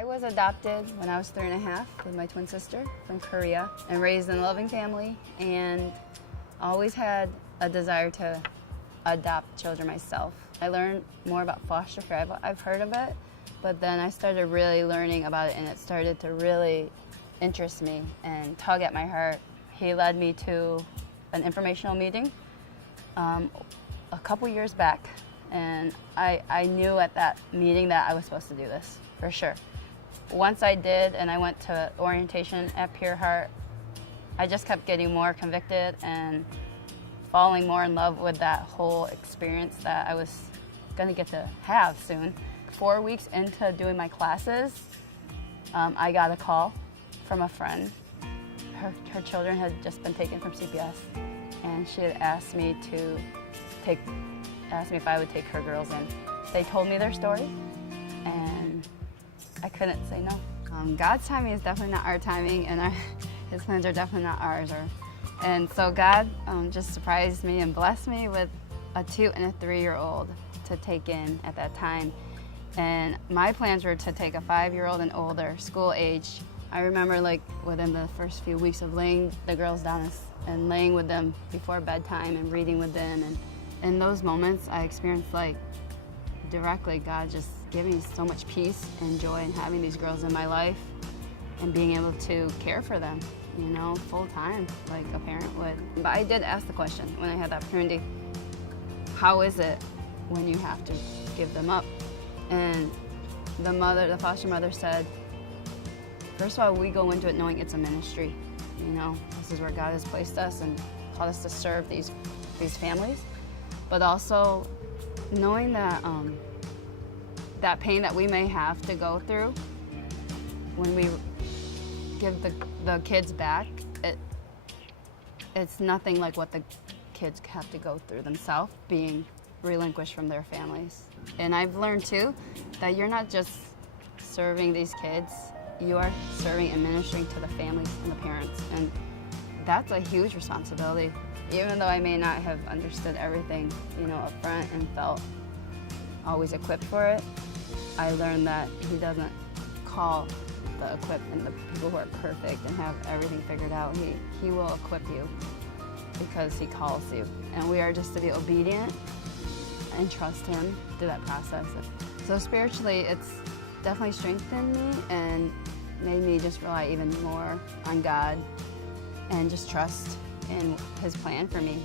I was adopted when I was 3.5 with my twin sister from Korea and raised in a loving family, and always had a desire to adopt children myself. I learned more about foster care. I've heard of it, but then I started really learning about it, and it started to really interest me and tug at my heart. He led me to an informational meeting a couple years back, and I knew at that meeting that I was supposed to do this, for sure. Once I did, and I went to orientation at Pure Heart, I just kept getting more convicted and falling more in love with that whole experience that I was gonna get to have soon. 4 weeks into doing my classes, I got a call from a friend. Her children had just been taken from CPS, and she had asked me if I would take her girls in. They told me their story, and I couldn't say no. God's timing is definitely not our timing, and His plans are definitely not ours. And so God just surprised me and blessed me with a 2- and 3-year-old to take in at that time. And my plans were to take a 5-year-old and older, school age. I remember, like, within the first few weeks of laying the girls down and laying with them before bedtime and reading with them. And in those moments, I experienced, like, directly God just giving me so much peace and joy in having these girls in my life and being able to care for them, you know, full time, like a parent would. But I did ask the question when I had the opportunity, how is it when you have to give them up? And the foster mother said, first of all, we go into it knowing it's a ministry. You know, this is where God has placed us and taught us to serve these families. But also knowing that that pain that we may have to go through when we give the kids back, it's nothing like what the kids have to go through themselves, being relinquished from their families. And I've learned too that you're not just serving these kids, you are serving and ministering to the families and the parents, and that's a huge responsibility. Even though I may not have understood everything, you know, up front and felt always equipped for it, I learned that He doesn't call the equipped and the people who are perfect and have everything figured out. He will equip you because He calls you, and we are just to be obedient and trust Him through that process. So spiritually, it's definitely strengthened me and made me just rely even more on God and just trust in His plan for me.